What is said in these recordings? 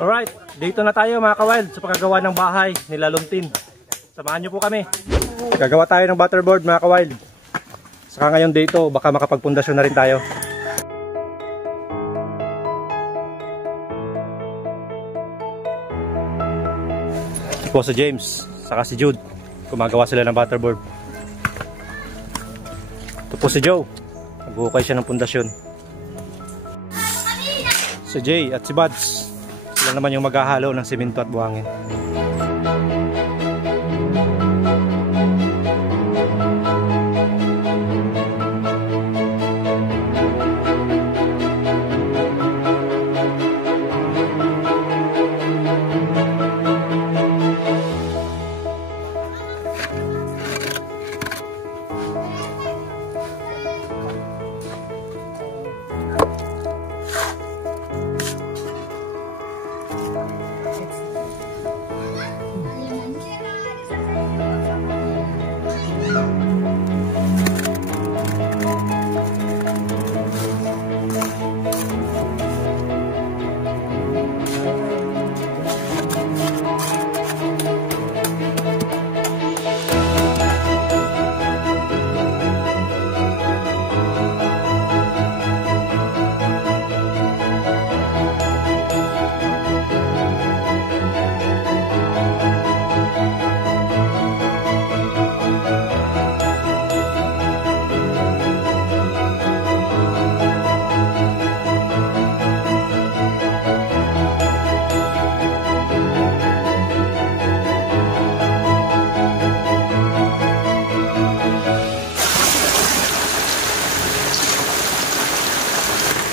Alright, dito na tayo mga ka-wild sa pagkagawa ng bahay nila Luntin. Samahan nyo po kami. Gagawa tayo ng butterboard mga ka-wild. Saka ngayon dito, baka makapagpundasyon na rin tayo. Ito po si James, saka si Jude. Gumagawa sila ng butterboard. Ito po si Joe. Nag-uukay siya ng pundasyon. Si Jay at si Buds. Sila naman yung maghahalo ng simento at buhangin.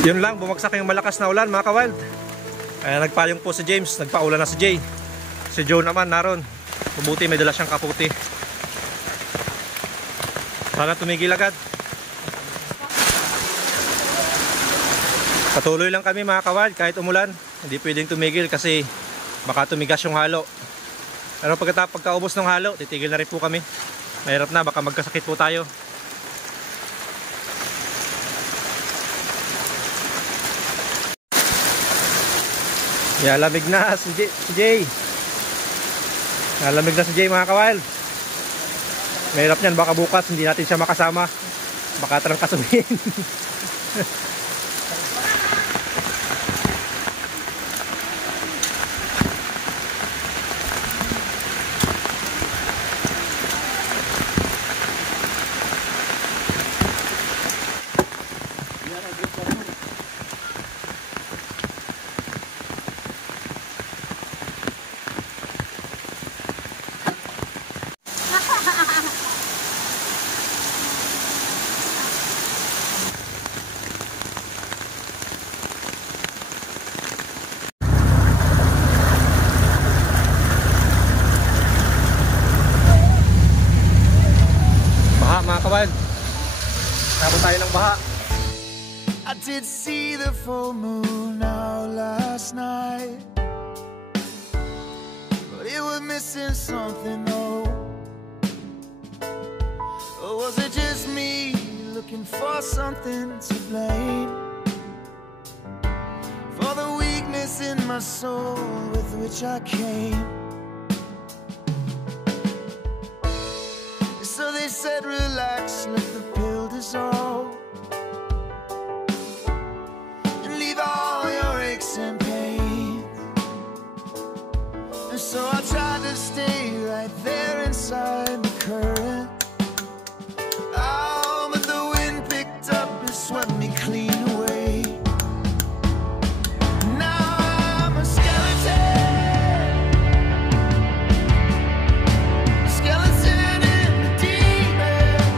Yun lang, bumagsak yung malakas na ulan mga ka-wild. Kaya nagpayong po si James, nagpaulan na si Jay. Si Joe naman naroon. Mabuti may dala siyang kaputi. Sana tumigil agad. Patuloy lang kami mga ka-wild kahit umulan. Hindi pwedeng tumigil kasi baka tumigas yung halo. Pero pagkaubos ng halo, titigil na rin po kami. Mahirap na, baka magkasakit po tayo. Lamig na si Jay. Lamig na si Jay mga ka-wild. Mahirap niyan, baka bukas hindi natin siya makasama. Baka trangkasuhin. Mga ka-wild, nabot tayo ng baha. I did see the full moon out last night, but it was missing something, oh. Or was it just me looking for something to blame for the weakness in my soul with which I came? So they said relax, let the pill dissolve and leave all your aches and pains. And so I tried to stay right there inside the current. Oh, but the wind picked up and swept me clean away. Now I'm a skeleton, skeleton in the deep end.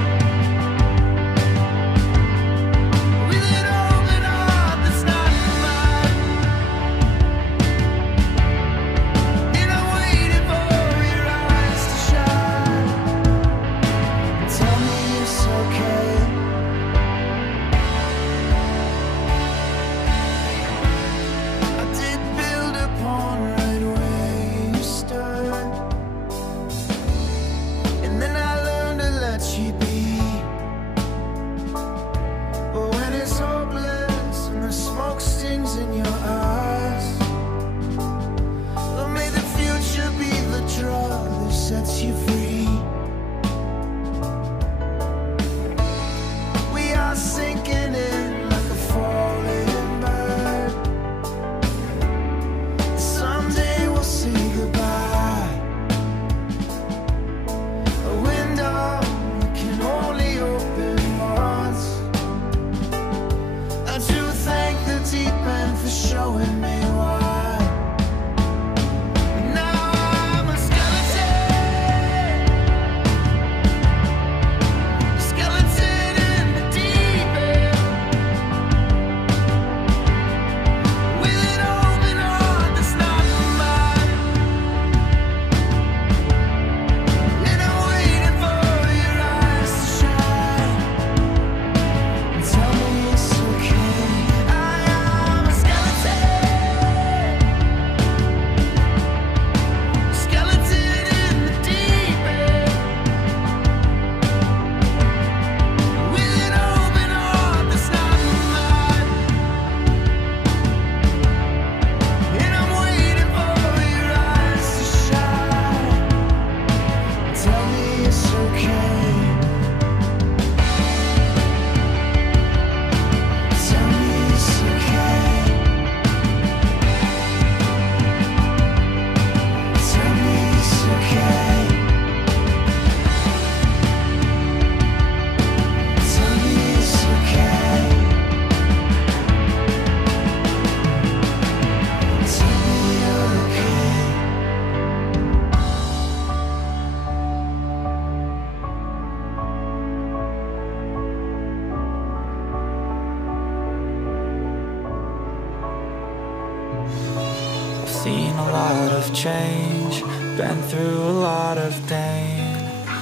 seen a lot of change, been through a lot of pain.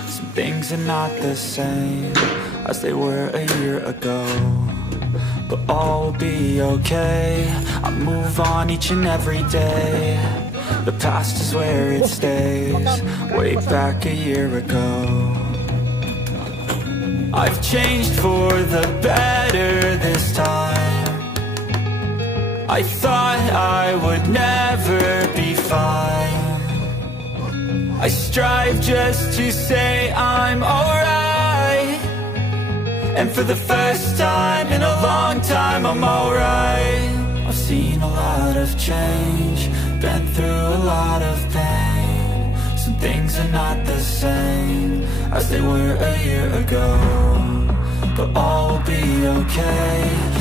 Some things are not the same as they were a year ago, but all will be okay. I move on each and every day. The past is where it stays, way back a year ago. I've changed for the better this time. I thought I would never be fine. I strive just to say I'm alright, and for the first time in a long time I'm alright. I've seen a lot of change, been through a lot of pain. Some things are not the same as they were a year ago, but all will be okay.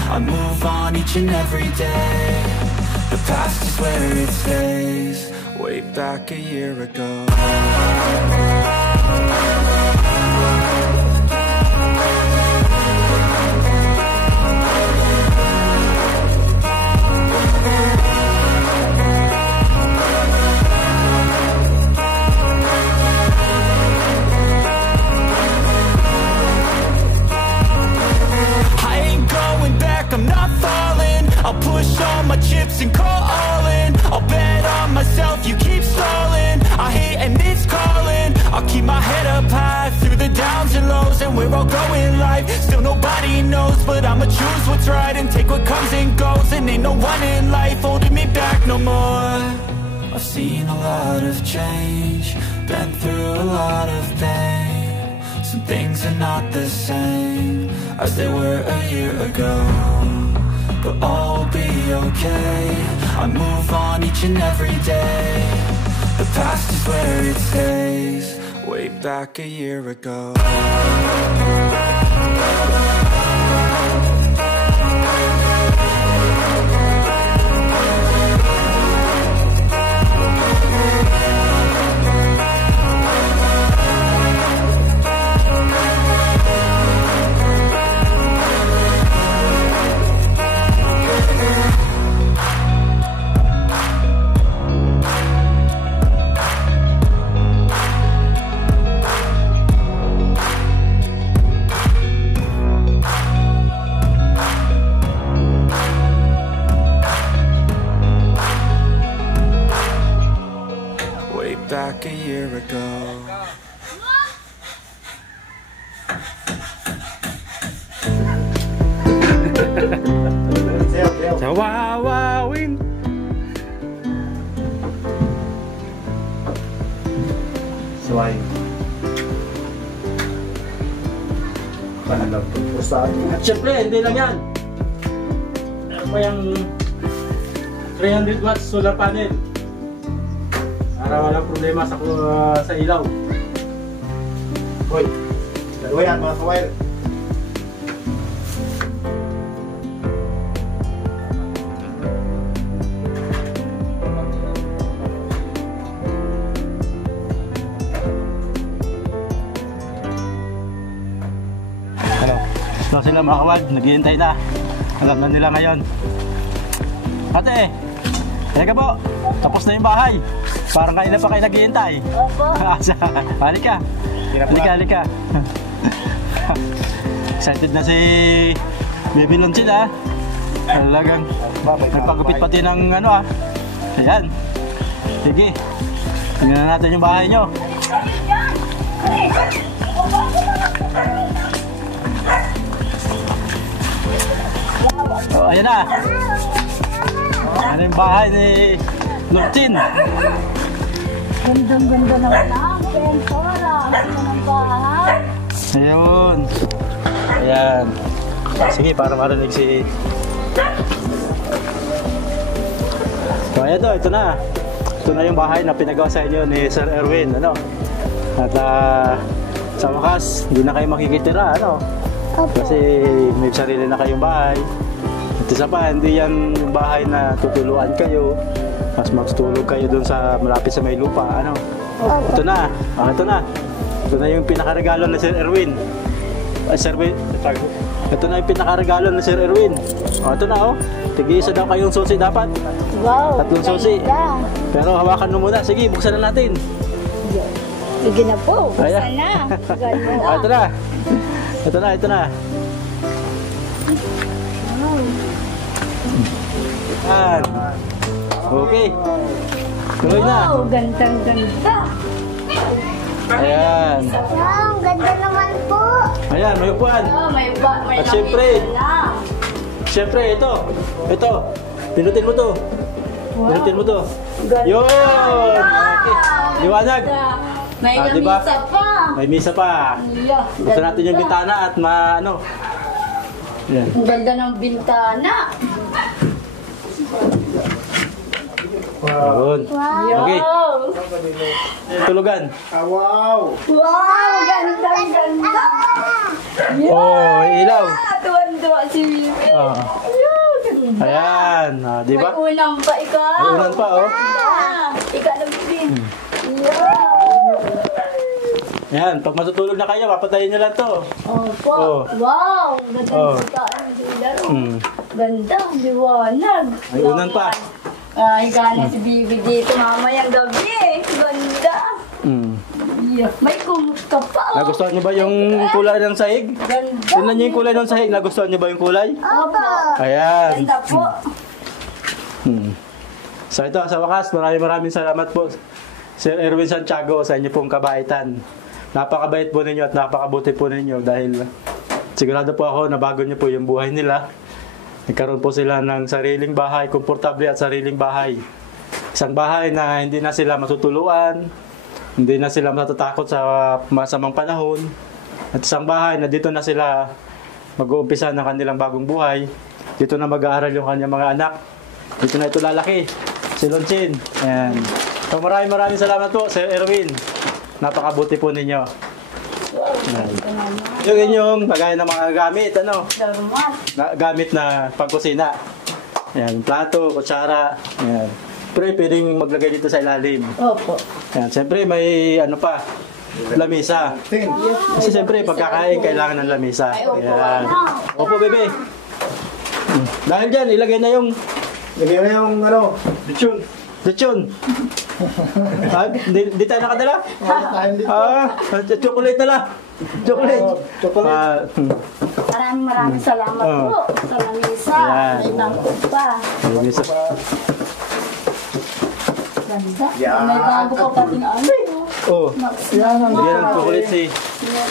I move on each and every day. The past is where it stays, way back a year ago. I'm not falling, I'll push all my chips and call all in. I'll bet on myself, you keep stalling. I hate and it's calling. I'll keep my head up high through the downs and lows, and we're all going life. Still nobody knows, but I'ma choose what's right and take what comes and goes. And ain't no one in life holding me back no more. I've seen a lot of change, been through a lot of pain. Some things are not the same as they were a year ago, but all will be okay. I move on each and every day. The past is where it stays, way back a year ago. Back a year ago. Sa wawawin. Suway. Panalog. At syempre, hindi lang yan. Ano pa yung 300 watts solar panel para walang problema sa ilaw. Hoy, dalawa yan mga kawire. So sila mga kawad, naghihintay na. Alam na nila ngayon. Ate, halika po. Tapos na yung bahay. Parang kailan pa kayo naghihintay. Opo. Halika. Halika. Excited na si Baby Lonchil ha. Talagang nagpagupit pati ng ano ha. Ayan. Sige. Tingnan na natin yung bahay nyo. Oh, ayan na. Ano yung bahay ni Lonchil? Gandang-ganda naman ang pentora. Ano ng bahay? Ayun. Ayan. Sige, para marinig si... So, ayan to, ito na. Ito na yung bahay na pinagawa sa inyo ni Sir Erwin. Ano? At sa wakas, hindi na kayo makikitira. Ano? Kasi may sarili na kayong bahay. At isa pa, hindi yan yung bahay na tutuluan kayo. Mas magtulog kayo dun sa malapit sa may lupa. Ano? Ito na. Ito na. Ito na yung pinakaregalo ni Sir Erwin. Sir Erwin, Ito na yung pinakaregalo ni Sir Erwin. O, ito na oh. Tig-isa daw kayong susi dapat. Wow. Tatlong susi. ganda. Pero hawakan mo muna. Sige, buksan na natin. Sige na po. Buksan Ayan. na. Ganda. Ah, ito na. Ito na, ito na. Yan. Okay. Tuloy na. Wow, gandang ganda. Ayan. Wow, ganda naman po. Ayan, may upuan. Oh, may At syempre, na. Siyempre, ito. Ito. Pinutin mo to. Pinutin mo to. Ganda. Yun! Okay. Liwanag. May Ah, diba? lamisa pa. May misa pa. Yeah, Buksan natin yung ganda. bintana at ano. Yan. Ang ganda ng bintana. Yun. Okay. Wow. Tulugan. Wow, gandang ganda. Oh, ilaw. Tuwan-tuwa si Bibi. Oh. Ganda. Ayan. Ah, di ba? May unang pa ikaw. May unan pa, oh. Ikaw na Bibi. Ayan. Pag matutulog na kayo, papatayin nyo lang to. Opo. Oh. Wow, ganda Oh. ng pagkaan ng laro. Hmm. Ganda, liwanag. May unan pa. Ay, gana si Bibi dito mamayang gabi. Ganda. Hmm. Yeah. May kumot ka pa. Oh. Nagustuhan nyo ba yung kulay ng sahig? Ganda. Tingnan nyo yung kulay ng sahig. Nagustuhan nyo ba yung kulay? Opo. Ayan. Ganda po. Hmm. So ito, sa wakas, maraming salamat po Sir Erwin Santiago sa inyo pong kabaitan. Napakabait po ninyo at napakabuti po ninyo dahil sigurado po ako na bago nyo po yung buhay nila. Nagkaroon po sila ng sariling bahay, komportable at sariling bahay. Isang bahay na hindi na sila matutuluan, hindi na sila matatakot sa masamang panahon. At isang bahay na dito na sila mag-uumpisa ng kanilang bagong buhay. Dito na mag-aaral yung kanyang mga anak. Dito na ito lalaki. Si Lonchin. Ayan. So maraming salamat po, Sir Erwin. Napakabuti po ninyo. Ayan. Yung inyong bagay ng mga gamit, Darumat. gamit na pagkusina. Ayan, plato, kutsara. Ayan. Pero pwedeng maglagay dito sa ilalim. Opo. Ayan, siyempre may lamisa. Kasi siyempre pagkakain kailangan ng lamisa. Ay, opo. Ayan. Opo, bebe. Dahil dyan, ilagay na yung lechon. Ah, di tayo nakadala? Chocolate na lang. Chocolate. Maraming salamat Oh. po sa lamisa. Ayan. May bangko pa. Lamisa. Ganda. May bangko pa pati na ano. Oh, Yan bigyan ng chocolate si.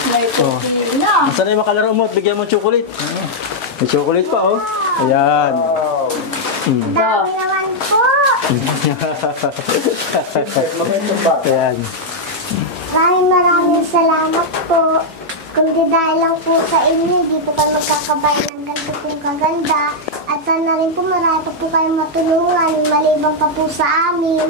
May kusina. Saan na yung makalaro mo at bigyan mo ng chocolate? May chocolate pa, oh. Ayan. Dami naman po. Ayan. Maraming salamat po. Kung di dahil lang po sa inyo, hindi po kayo magkakabayan ng ganito pong kaganda. At sana rin po marami pa po kayong matulungan, maliban pa po sa amin.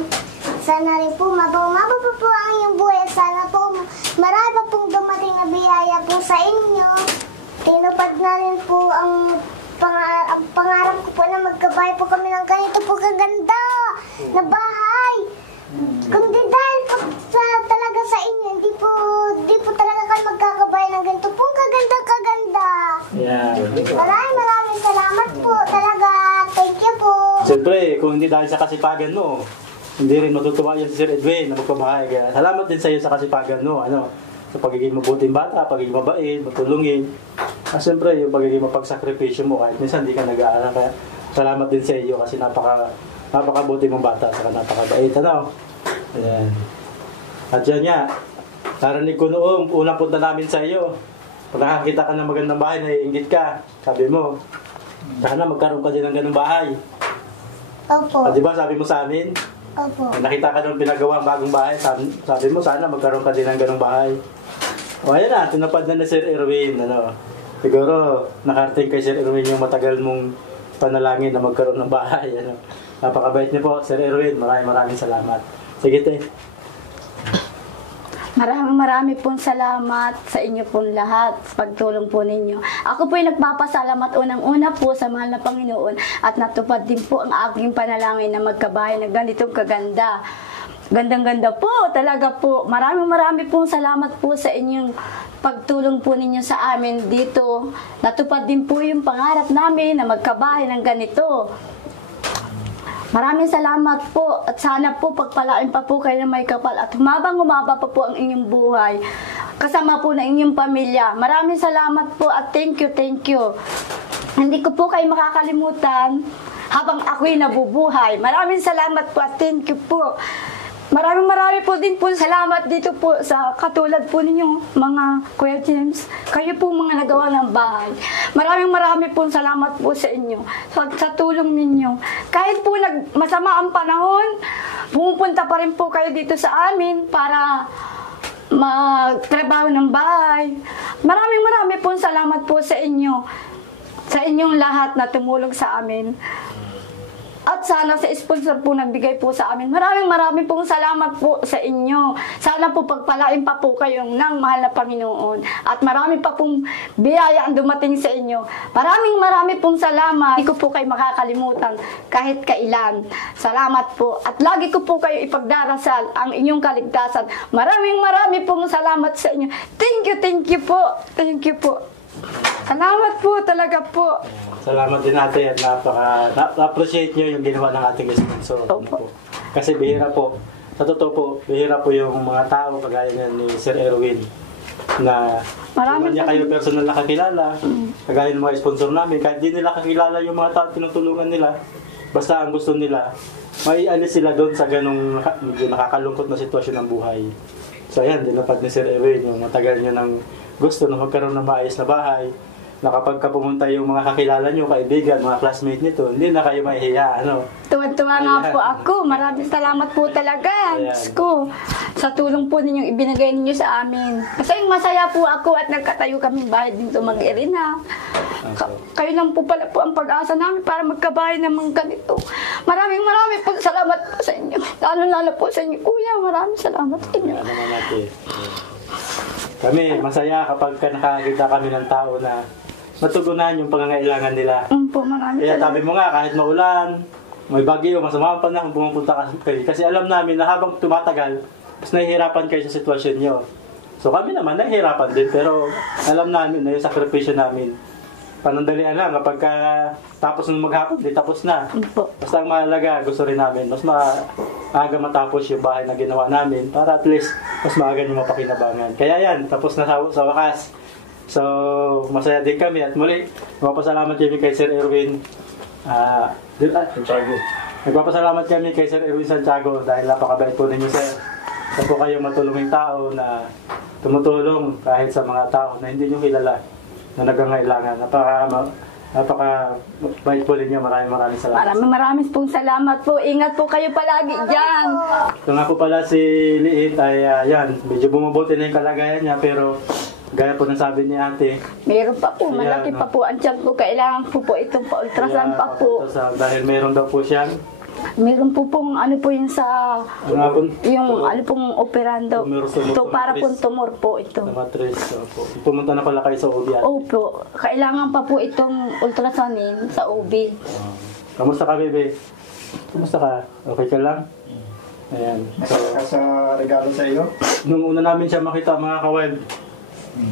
Sana rin po mababa po ang inyong buhay. Sana po marami pa pong dumating na biyaya po sa inyo. Tinupad na rin po ang pangarap ko po na magkabahay po kami ng ganito po kaganda na bahay. Kundi dahil po talaga sa inyo, di po talaga kayo magkakabahay ng ganito pong kaganda. Ayan. Maraming salamat po talaga. Thank you po. Siyempre, kung hindi dahil sa kasipagan mo, hindi rin matutuwa yan si Sir Edwin na magpabahay. Kaya salamat din sa iyo sa kasipagan mo. Sa pagiging mabuting bata, pagiging mabait, matulungin. At siyempre, yung pagiging mapagsakripisyo mo kahit minsan hindi ka nag-aaral. Kaya salamat din sa iyo kasi napakabuti mong bata at napakabait. Ayan. At yan nga, narinig ko noong unang punta namin sa iyo. Pag nakakita ka ng magandang bahay, naiinggit ka. Sabi mo, sana magkaroon ka din ng ganung bahay. Opo. Di ba sabi mo sa amin? Opo. Nakita ka nung pinagawa ang bagong bahay. Sabi mo, sana magkaroon ka din ng ganung bahay. O ayan na, tinapad na Sir Erwin. Siguro, nakarating kay Sir Erwin yung matagal mong panalangin na magkaroon ng bahay. Napakabait niyo po, Sir Erwin. Maraming salamat. Sige, te. Marami pong salamat sa inyo pong lahat, sa pagtulong po ninyo. Ako po ay nagpapasalamat unang-una po sa mahal na Panginoon at natupad din po ang aking panalangin na magkabahay na ganitong kaganda. Gandang-ganda po, talaga po. Marami pong salamat po sa inyong pagtulong po ninyo sa amin dito. Natupad din po yung pangarap namin na magkabahay ng ganito. Maraming salamat po at sana po pagpalain pa po kayo ng may kapal at humaba pa po ang inyong buhay. Kasama po ng inyong pamilya. Maraming salamat po at thank you, thank you. Hindi ko po kayo makakalimutan habang ako'y nabubuhay. Maraming salamat po at thank you po. Marami po din po salamat dito po sa katulad po ninyong mga Kuya James. Kayo po mga nagawa ng bahay. Marami pong salamat po sa inyo. Sa tulong ninyo. Kahit po masama ang panahon, pumupunta pa rin po kayo dito sa amin para magtrabaho ng bahay. Marami pong salamat po sa inyo. Sa inyong lahat na tumulong sa amin. At sana sa sponsor po nagbigay po sa amin. Maraming pong salamat po sa inyo. Sana po pagpalain pa po kayong ng mahal na Panginoon. At marami pa pong biyaya ang dumating sa inyo. Marami pong salamat. Hindi ko po kayo makakalimutan kahit kailan. Salamat po. At lagi ko po kayo ipagdarasal ang inyong kaligtasan. Marami pong salamat sa inyo. Thank you po. Thank you po. Salamat po talaga po. Salamat din natin at na-appreciate nyo yung ginawa ng ating sponsor. Opo. Kasi bihira po, sa totoo po, bihira po yung mga tao kagaya ni Sir Erwin na hindi niya kayo personal nakakilala, kagaya ng mga sponsor namin, kahit di nila kakilala yung mga tao tinutulungan nila, basta ang gusto nila, may alis sila doon sa ganong nakakalungkot na sitwasyon ng buhay. So ayan, dinapad ni Sir Erwin yung matagal niya ng gusto na magkaroon ng maayos na bahay, na kapag pumunta yung mga kakilala nyo, kaibigan, mga classmate nito, hindi na kayo mahihiya, ano? Tuwan-tuwa nga po ako. Maraming salamat po talaga. Diyos ko. Sa tulong po ninyong ibinigay ninyo sa amin. Kasi masaya po ako at nagkatayo kaming bahay dito mag-irina. Kayo lang po pala po ang pag-asa namin para magkabahay naman ganito. Maraming po salamat po sa inyo. Lalo po sa inyo, Kuya. Maraming salamat sa inyo. Ano naman natin? Kami, masaya kapag nakakita kami ng tao na matugunan yung pangangailangan nila. Po, maraming Kaya salamat. sabi mo nga, kahit maulan, may bagyo, masama pa na kung pumupunta kayo. Kasi alam namin na habang tumatagal, mas nahihirapan kayo sa sitwasyon nyo. So kami naman, nahihirapan din. Pero alam namin na yung sakripisyo namin. Panandalian lang, kapag tapos ng maghapon, di tapos na. Basta ang mahalaga, gusto rin namin, mas maaga matapos yung bahay na ginawa namin para at least mas maaga nyo mapakinabangan. Kaya yan, tapos na sa wakas. So, masaya din kami at muli, nagpapasalamat kami kay Sir Erwin Santiago. Nagpapasalamat kami kay Sir Erwin Santiago dahil napakabait po ninyo, Sir. Sa po kayong matulunging tao na tumutulong kahit sa mga tao na hindi nyo kilala na nagangailangan. Napaka-bait po ninyo. Maraming salamat. Maraming pong salamat po. Ingat po kayo palagi dyan. Ito nga po pala si Liit ay yan, medyo bumubuti na yung kalagayan niya pero gaya po ng sabi ni ate. Meron pa po, malaki pa po ang tiyan ko. Kailangan po itong pa-ultrasound pa po. Dahil meron daw po siyang Meron po pong ano po yun sa yung ano pong operando. Ito para pong tumor po ito. Matres. Pumunta na pala kayo sa OB. Opo. Kailangan pa po itong ultrasoundin sa OB. Kamusta ka, bebe? Kamusta ka? Okay ka lang? Ayan. So, sa regalo sa iyo? Nung una namin siya makita, mga ka-web,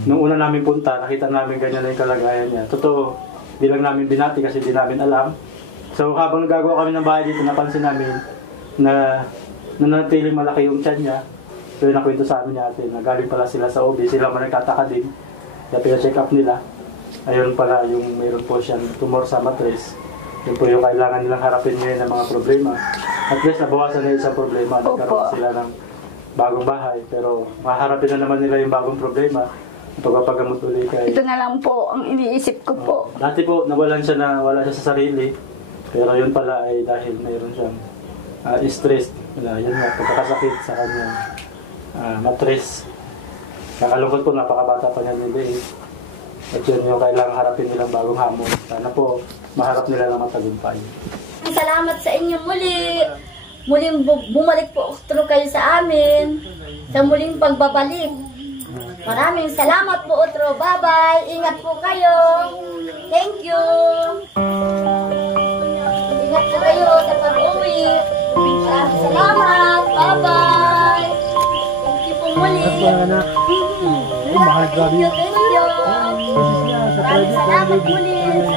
nung una namin punta, nakita namin ganyan na yung kalagayan niya. Totoo, di lang namin binati kasi di namin alam. So habang nagagawa kami ng bahay dito, napansin namin na nanatiling malaki yung tiyan niya. So yun nakwento sa amin niya ate, nagaling pala sila sa OB, sila man nagtataka din. Kaya pina-check up nila. Ayun pala yung mayroon po siyang tumor sa matres. Yun po yung kailangan nilang harapin ngayon ng mga problema. At least nabawasan na isang problema. Nagkaroon sila ng bagong bahay. Pero maharapin na naman nila yung bagong problema. Pagpapagamot ulit kay... Ito na lang po ang iniisip ko po. Dati po, wala siya sa sarili. Pero yun pala ay dahil mayroon siyang stress. Yan nga, pagkakasakit sa kanyang matres. Nakalungkot po, napakabata pa niya nila. At yun yung kailangang harapin nilang bagong hamon. Sana po, maharap nila ng matagumpay. Salamat sa inyo muli. Muling bumalik po kayo sa amin. Sa muling pagbabalik. Maraming salamat po, Otro. Bye-bye. Ingat po kayo. Thank you. Ingat po kayo sa pag-uwi. Maraming salamat. Bye-bye. Thank you po muli. Thank you. Maraming salamat ulit.